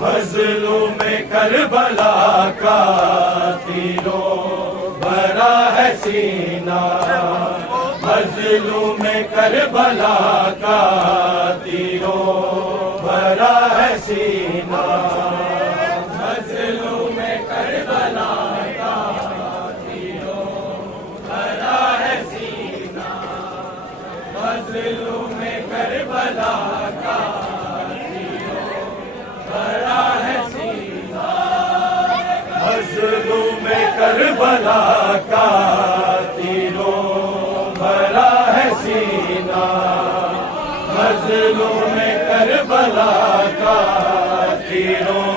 مظلوم کربلا کا تیروں بھرا ہے سینہ، مظلوم کربلا کا تیروں بھرا ہے سینہ، مظلوم کربلا کا تیروں بھرا ہے سینہ، مظلوم کربلا کا بھرا ہے سینہ، مظلوم کربلا کا تیروں بھرا ہے سینہ، مظلوم کربلا کا تیروں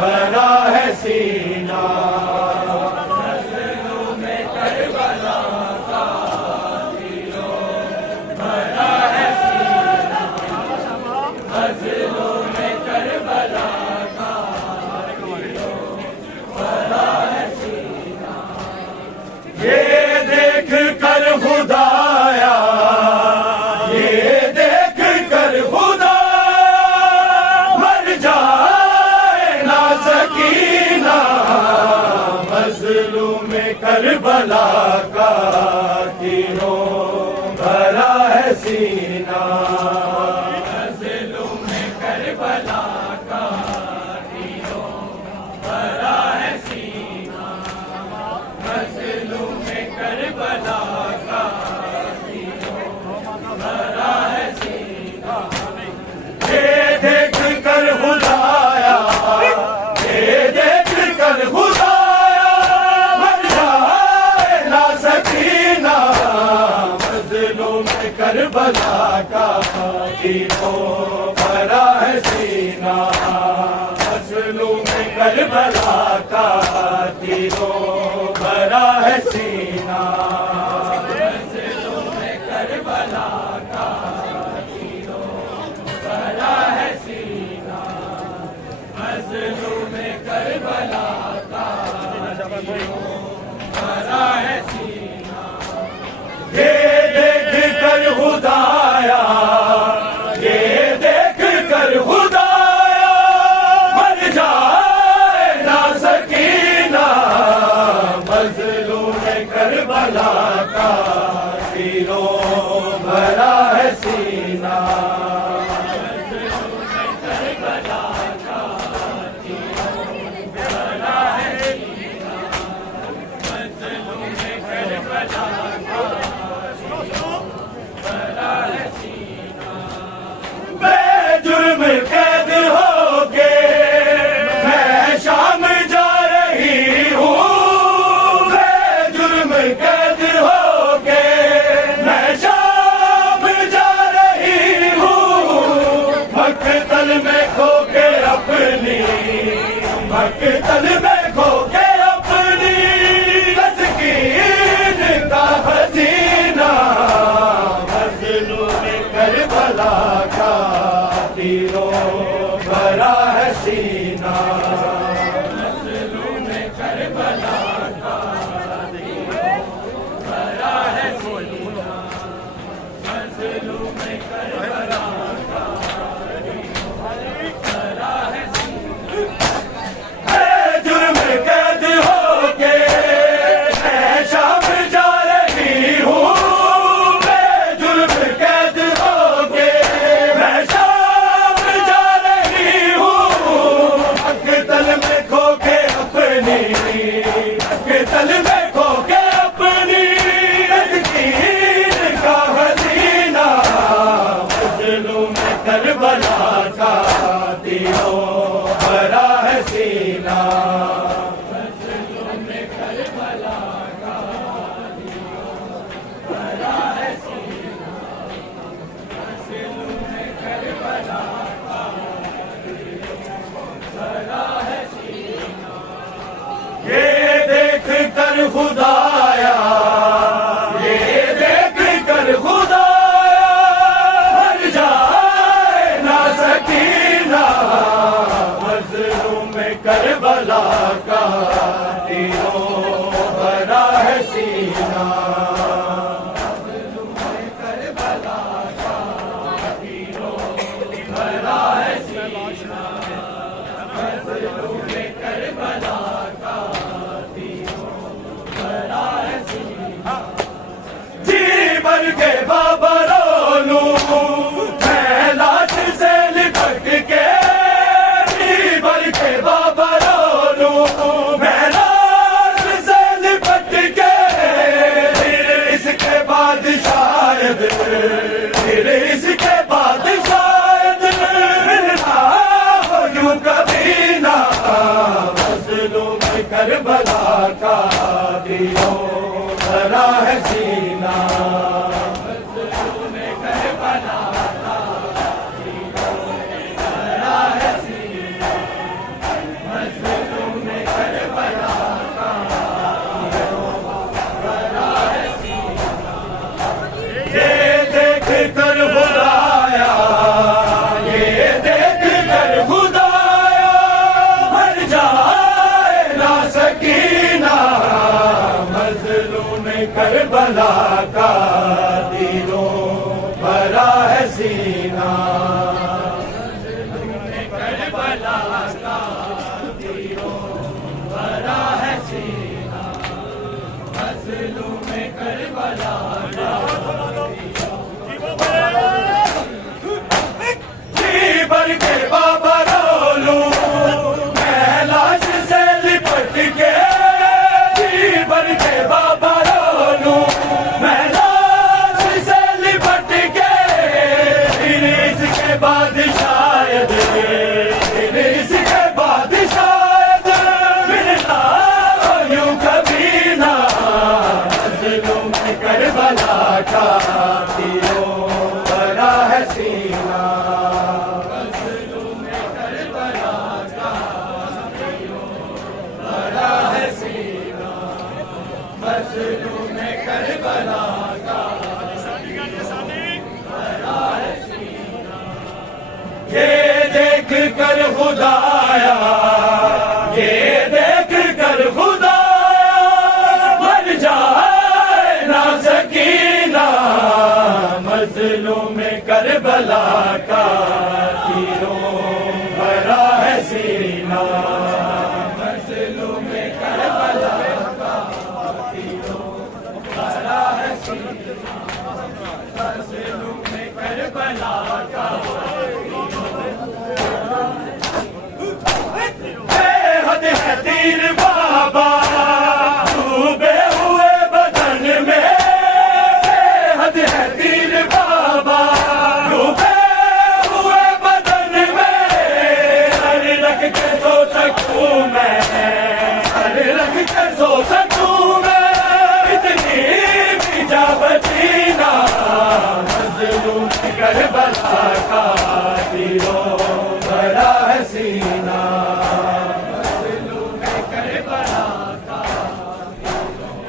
بھرا ہے سینہ، مظلوم کربلا کا تیروں بھرا ہے سینہ، مظلوم کربلا کا تیروں بھرا ہے سینہ۔ یہ دیکھ کر خدایا، یہ دیکھ کر خدایا، مر جائے نا سکینہ، مظلوم کربلا کا تیروں بھرا ہے سینہ، مظلوم کربلا کا تیروں بھرا ہے سینہ، مظلوم کربلا کا تیروں بھرا ہے سینہ۔ یہ دیکھ کر خدایا، یہ دیکھ کر خدایا، مر جائے نا سکینہ، مظلوم کربلا کا تیروں بھرا ہے سینہ، مظلوم کربلا کا تیروں بھرا ہے سینہ، مظلوم کربلا کا تیروں بھرا ہے سینہ، مظلوم کربلا کا تیروں بھرا ہے سینہ۔ یہ دیکھ کر خدایا، یہ دیکھ کر خدایا، مر جائے نا سکینہ، مظلوم کربلا کا تیروں بھرا ہے سینہ، مظلوم کربلا کا تیروں بھرا ہے سینہ، مظلوم کربلا کا تیروں بھرا ہے سینہ۔ بے جرم قید ہو کے میں شام جا رہی ہوں، بے جرم قید ہو کے میں شام جا رہی ہوں، مقتل میں کھو کے اپنی، مقتل میں کھو کے اپنی تسکین کا خزینہ، مظلوم کربلا کا تیروں بھرا ہے سینہ، مظلوم کربلا کا تیروں بھرا ہے سینہ، مظلوم کربلا کا تیروں بھرا ہے سینہ۔ اے جرم قید ہو کے میں شام جا رہی ہوں، بے جرم قید ہو کے میں شام جا رہی ہوں، جی بھر کے بابا رو لوں میں لاش سے لپٹ کے، جی بھر کے بابا رو لوں میں لاش سے لپٹ کے، پھر اس کے بعد شاید، پھر اس کے بعد شاید ملنا ہو یوں کبھی نہ، مظلوم کربلا کا دلوں بھرا ہے سینہ، مظلوم کربلا کا دلوں بھرا ہے سینہ، مظلوم کربلا کا دلوں بھرا ہے سینہ، یہ دیکھ کر خدایا، یہ دیکھ کر خدایا مر جائے نا سکینہ، مظلوم کربلا کا دلوں بھرا ہے سینہ، مظلوم کربلا کا دلوں بھرا ہے سینہ، مظلوم کربلا کا جی بھر کے بابا رو لوں میں لاش سے لپٹ کے، جی بھر کے بابا رو لوں میں لاش سے لپٹ کے، پھر اس کے بعد شاید، پھر اس کے بعد شاید ملنا ہو یوں کبھی نہ، مظلوم کربلا کا دلوں بھرا ہے سینہ، مظلوم کربلا کا دلوں بھرا ہے سینہ، مظلوم کربلا کا بھرا ہے سینہ، یہ دیکھ کر خدایا، یہ دیکھ کر خدایا مر جائے نا سکینہ، مظلوم کربلا کا دلوں بھرا ہے سینہ، مظلوم کربلا کا دلوں بھرا ہے سینہ، مظلوم کربلا کا بے حد ہے تیر بابا ڈوبے ہوئے بدن میں، بے حد ہے تیر بابا ڈوبے ہوئے بدن میں، سر رکھ کے سو سکوں میں، سر رکھ کے سو سکوں میں، اتنی بھی جا بچی نہ، مظلوم کربلا کا دلوں بھرا ہے سینہ، مظلوم کربلا کا دلوں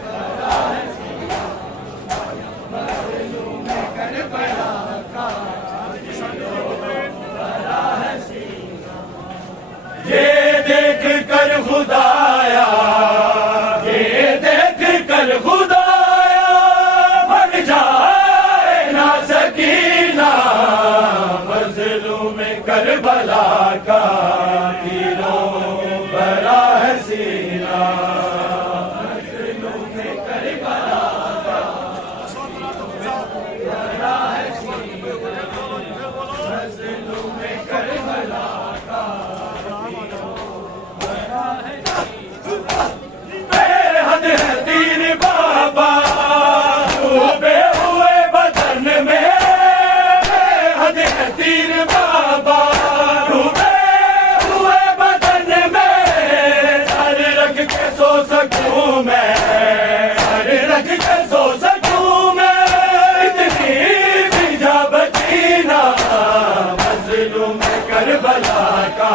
بھرا ہے سینہ، مظلوم کربلا کا دلوں بھرا ہے سینہ، یہ دیکھ کر خدایا، یہ دیکھ کر خدایا مر جائے نا سکینہ، مظلوم کربلا کا دلوں بھرا ہے سینہ، مظلوم کربلا کا بھرا ہے سینہ، مظلوم کربلا کا بھرا ہے سینہ، بے حد ہے تیر بابا ڈوبے ہوئے بدن میں، بے حد ہے تیر بابا ڈوبے ہوئے بدن میں، سر رکھ کے سو سکوں میں، سر رکھ کے سو سکوں میں، اتنی بھی جا بچی نہ، مظلوم کربلا کا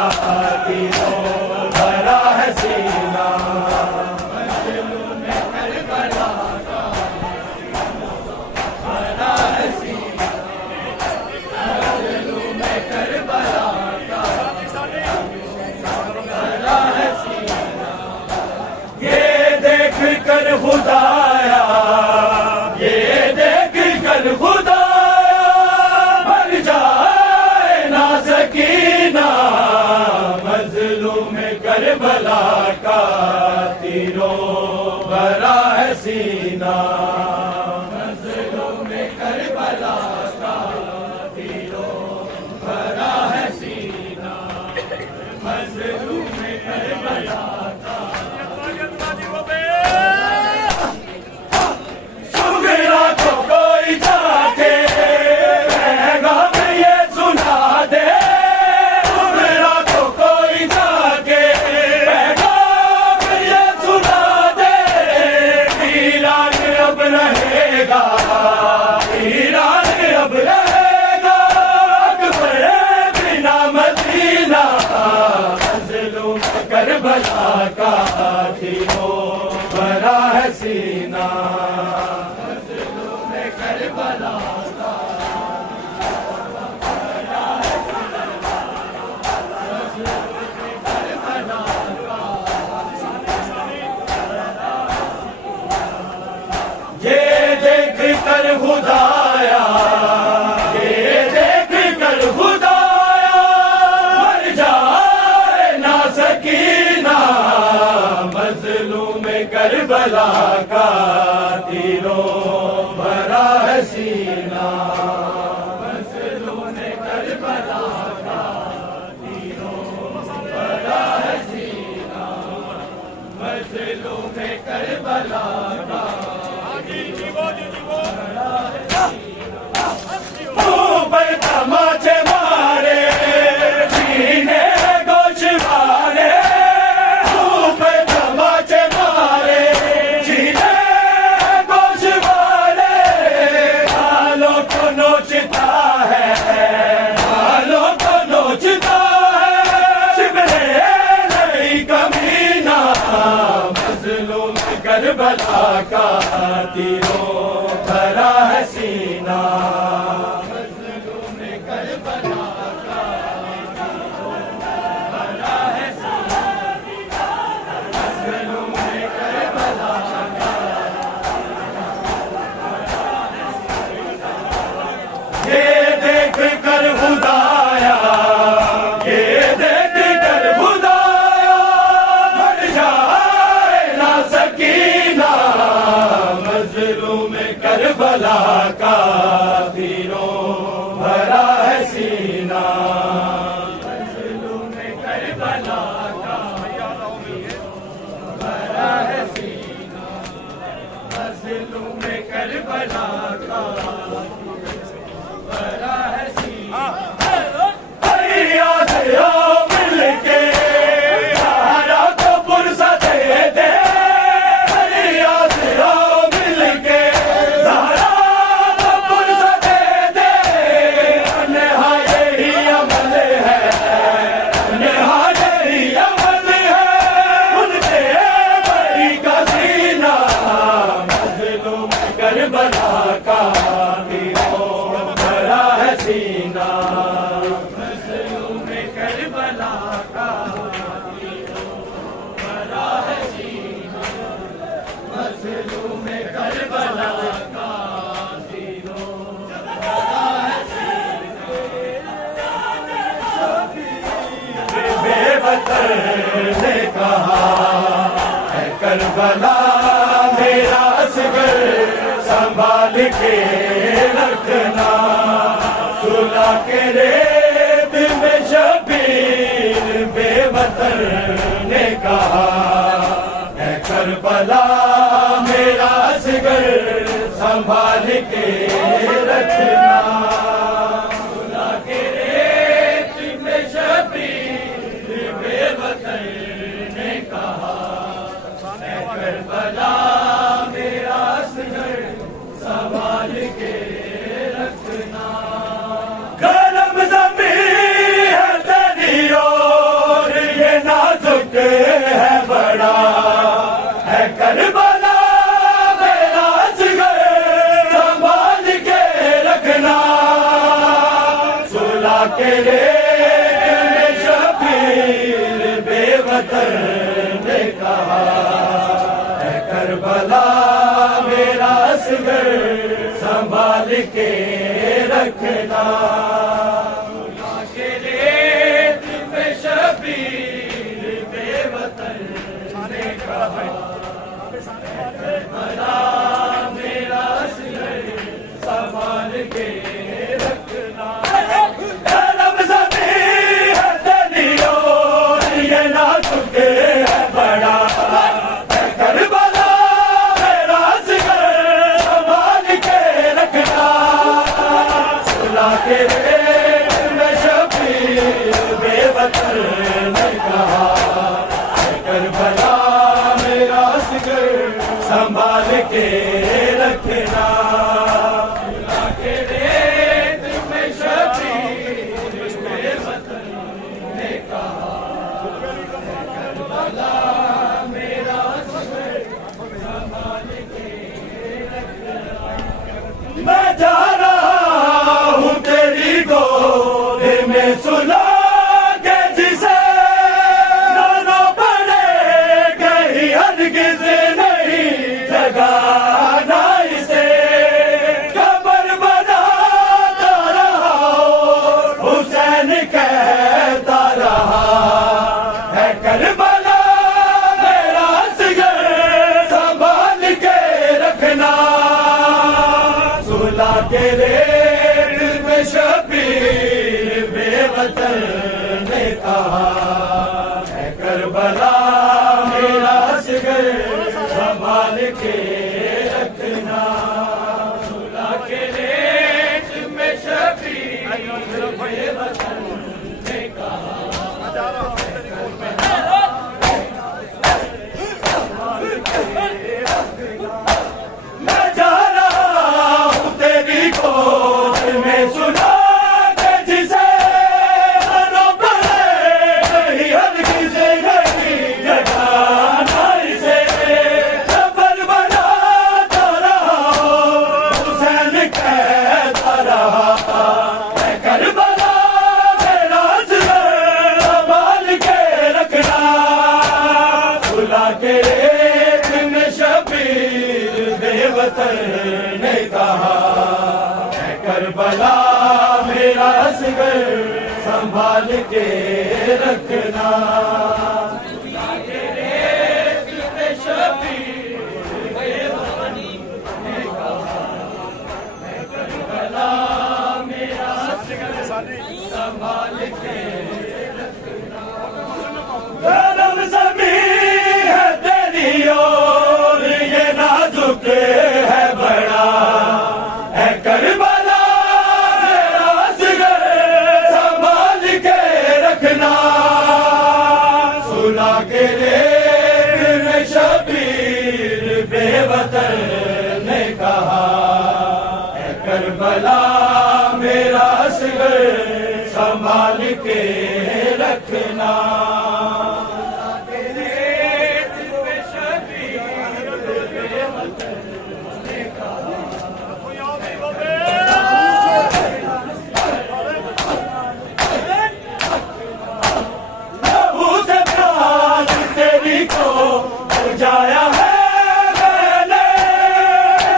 دلوں بھرا ہے سینہ، مظلوم کربلا کا بھرا ہے سینہ، مظلوم کربلا کا بھرا ہے سینہ، یہ دیکھ کر خدایا، یہ دیکھ کر خدایا مر جائے نا سکینہ، مظلوم کربلا کا تیروں بھرا ہے سینہ مظلوم کربلا کا تیروں بھرا ہے سینہ مظلوم کربلا کا سگرا کو کوئی جا کے پیغام یہ سنا دے سگرا کو کوئی جا کے پیغام یہ سنا دے ایران اب رہے گا ایران اب رہے گا اکبر بنا مدینہ مظلوم کربلا کا تیروں بھرا ہے سینہ مظلوم کربلا کا یہ دیکھ کر خدایا یہ دیکھ کر خدایا مر جائے نا سکینہ مظلوم کربلا کا تیروں بھرا ہے سینہ مظلوم کربلا کا تیروں بھرا ہے سینہ مظلوم کربلا کا اوپر تماچے مارے سینے گوش مارے اوپر تماچے مارے سینے گوش مارے بالوں کو نوچتا ہے بالوں کو نوچتا ہے شبرے نہیں کمینہ مظلوم کربلا کا تیروں بھرا ہے سینہ مظلوم کربلا کا تیروں بھرا ہے سینہ مظلوم کربلا کا یہ دیکھ کر خدایا یہ دیکھ کر خدایا مر جائے نا سکینہ مظلوم کربلا کا تیروں بھرا ہے سینہ مظلوم کربلا کا بھرا ہے سینہ مظلوم کربلا کا بھرا ہے سینہ فریاد آؤ مل کے سارا کو پرسہ دے دے فریاد آؤ مل کے سارا کو پرسہ دے دے انہا یہی عمل ہے انہا یہی عمل ہے ان کے بڑی کا سینہ مظلوم کربلا کا تیروں بھرا ہے سینہ مظلوم کربلا کا تیروں بھرا ہے سینہ مظلوم کربلا کا تیروں بھرا ہے سینہ بے وطن نے کہا ہے کربلا میرا اصغر سنبھال کے رکھنا سلا کے ریت میں شبیر بے وطن نے کہا ہے کربلا میرا اصغر سنبھال کے رکھنا سلا کے ریت میں شبیر بے وطن نے کہا ہے کربلا میرا اصغر سنبھال کے رکھنا گرم زمین ہے تیری اور یہ نازک ہے بڑا ہے کربلا میرا اصغر سنبھال کے رکھنا سلا کے ریت میں شبیر بے وطن نے کہا ہے کربلا میرا اصغر سنبھال کے رکھنا ریت میں شبیر بے وطن کربلا میرا سر سنبھال کے رکھنا، رب زمین ہے تیری اور یہ نازک ہے بڑا، کربلا میرا سر سنبھال کے رکھنا، سلا کے ریت میں شبیر بے وطن نے کہا، کربلا میرا سر سنبھال کے رکھنا، سلا کے ریت میں شبیر بے وطن نے کہا، کربلا میرا سر سنبھال کے رکھنا، میں جا رہا ہوں تیری گود میں سلا کے جسے نانا پڑے کہیں ہرگز نہیں جگانا اسے، قبر بناتا رہا حسین کہتا رہا، ہے کربلا میرا سر سنبھال کے رکھنا، سلا کے ریت میں شبیر بے وطن نے کہا، ہے کربلا میرا سر سنبھال کے رکھنا، سلا کے ریت میں شبیر بے وطن نے کہا، میں جا رہا ہوں تیری گود میں سلا کے جسے نانا پڑے کہیں ہرگز نہیں جگانا اسے، قبر بناتا رہا حسین کہتا رہا، ہے کربلا میرا سر سنبھال کے رکھنا، سلا کے ریت میں شبیر بے وطن نے کہا، ہے کربلا میرا سر سنبھال کے رکھنا، سلا کے ریت میں شبیر بے وطن نے کہا، ہے کربلا میرا سر سنبھال کے رکھنا، رب زمین ہے تیری اور یہ نازک ہے بڑا، ہے کربلا میرا سر سنبھال کے رکھنا، سلا کے ریت میں شبیر بے وطن نے کہا، ہے کربلا میرا سر سنبھال کے رکھنا، لہو سے پیاس تیری کو بجھایا ہے میں نے،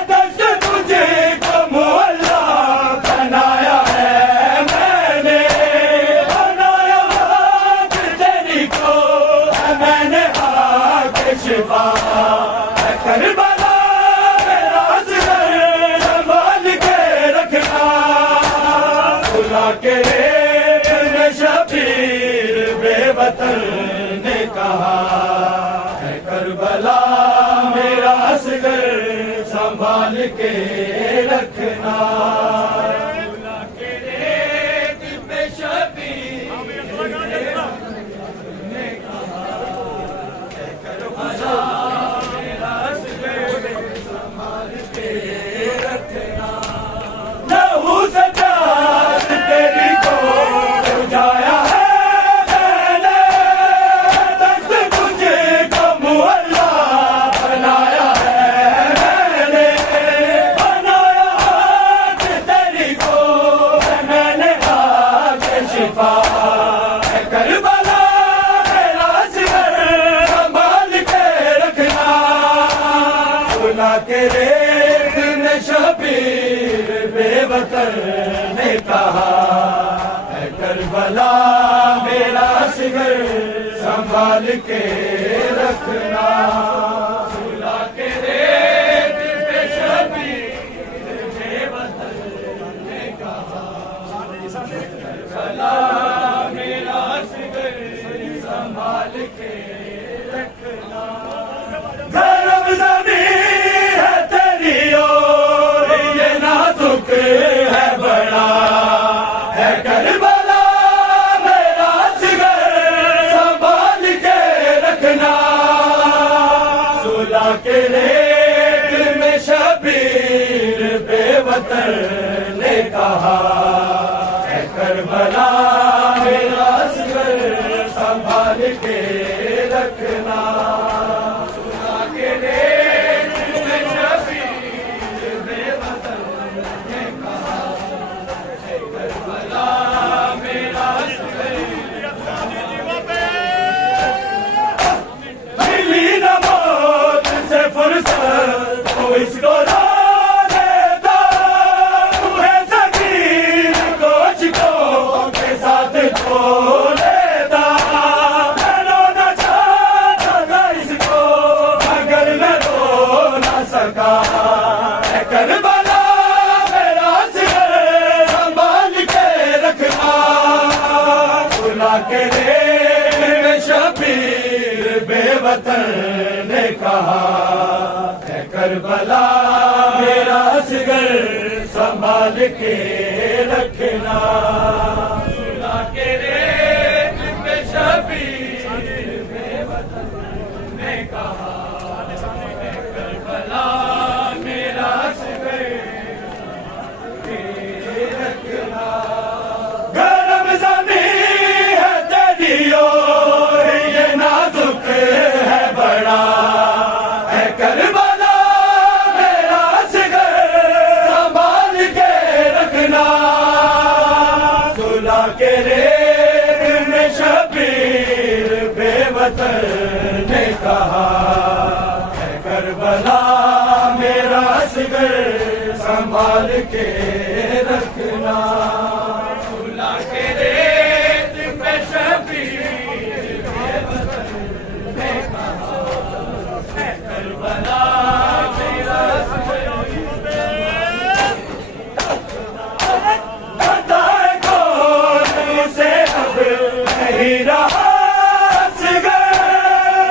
دشت تجھے کو معلّہ بنایا ہے میں نے، بنایا ہاتھ تیری کو میں نے ہاتھ شفا، ہے کربلا میرا سر سنبھال کے رکھنا، سلا کے ریت میں شبیر بے وطن نے کہا، ہے کربلا میرا سر سنبھال کے رکھنا، سلا کے ریت میں شبیر بے وطن نے کہا، ہے کربلا میرا سر سنبھال کے رکھنا، لہو سے پیاس تیری کو بجھایا ہے میں نے، دشت تجھے کو معلّہ بنایا ہے میں نے، بنایا ہاتھ تیری کو میں نے ہاتھ شفا، ہے کربلا میرا سر سنبھال کے رکھنا، سلا کے ریت میں شبیر بے وطن نے کہا، ہے کربلا میرا سر سنبھال کے رکھنا، سلا کے کے رکھنا گرم زمین ہے تیری اور یہ نازک ہے بڑا ہے کربلا میرا جگر سنبھال کے رکھنا صلح کے ریت میں شبیر بے وطن نے کہا اے کربلا میرا جگر سنبھال کے رکھنا صلح کے ریت میں شبیر بے وطن نے کہا اے کربلا میرا جگر ملی نہ موت سے فرصت تو اس کو را دیتا تمہیں سکین کوچکوں کے ساتھ چھو لیتا میں رو نہ چاہتا تھا اس کو مگر میں رو نہ سکا اے کربلا میرا جگر سنبھال کے رکھنا صلح کے ریت میں شبیر بے وطن نے کہا اے کربلا میرا جگر سنبھال کے رکھنا صلح کے ریت میں شبیر بے وطن نے کہا اے کربلا میرا جگر رکھنا گرم زمین ہے تیری اور یہ نازک ہے بڑا ہے کربلا میرا جگر سنبھال کے رکھنا صلح کے ریت میں شبیر بے وطن نے کہا اے کربلا میرا جگر سنبھال کے رکھنا صلح کے ریت میں شبیر بے وطن نے کہا اے کربلا میرا جگر پتہ ہے کون اسے اب نہیں رہا جگر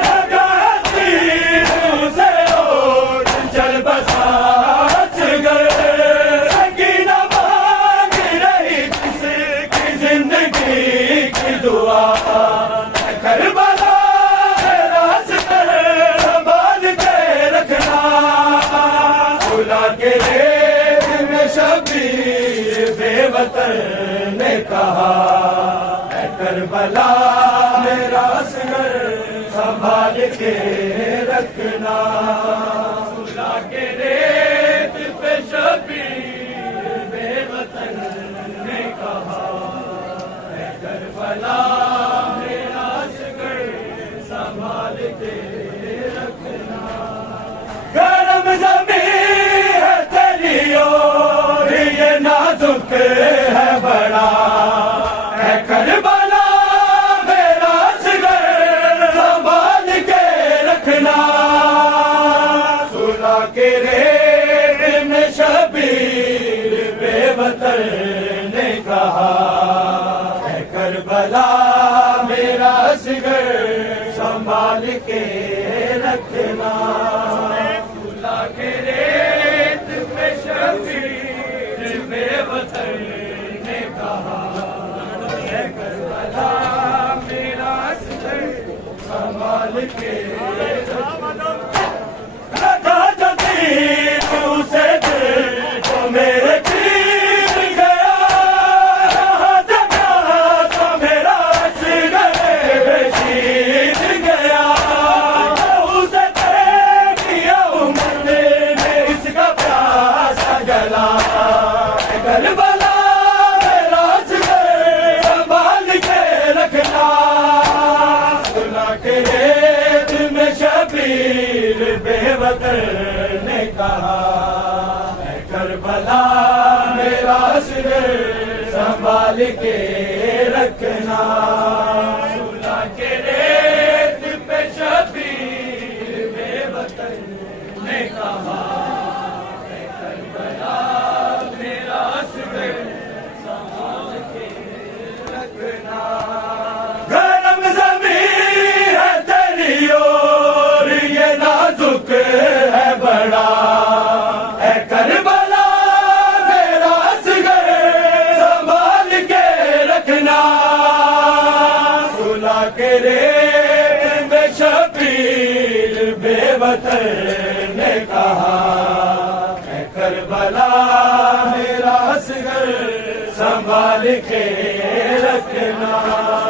لگا ہے تیر اسے اور چل بسا جگر سکینہ مانگ رہی جس کی زندگی کی دعا اے کربلا میرا جگر سنبھال کے رکھنا صلح کے ریت میں شبیر بے وطن نے کہا اے کربلا میرا جگر سنبھال کے رکھنا صلح کے ریت پہ شبیر بے وطن نے کہا اے کربلا میرا جگر سنبھال کے رکھنا گرم زمین ہے تیری اور یہ نازک ہے بڑا اے کربلا میرا جگر سنبھال کے رکھنا صلح کے ریت میں شبیر بے وطن نے کہا اے کربلا میرا جگر سنبھال کے رکھنا صلح کے ریت میں شبیر بے وطن نے کہا اے کربلا میرا جگر سنبھال کے رکھنا لگا جو تیر اسے دل کو میرے چیر گیا رہا جگہ تو میرا جگر چیر گیا اسے دیکھ لیا عمر نے اس کا پیاسا گلا اے کربلا میرا جگر سنبھال کے رکھنا صلح کے ریت میں شبیر بے وطن نے کہا اے کربلا میرا جگر سنبھال کے رکھنا صلح کے ریت پہ شبیر بے وطن نے کہا اے کربلا میرا جگر سنبھال کے رکھنا گرم زمین ہے کے ریت میں شبیر بے وطن نے کہا اے کربلا میرا اصغر سنبھال کے رکھنا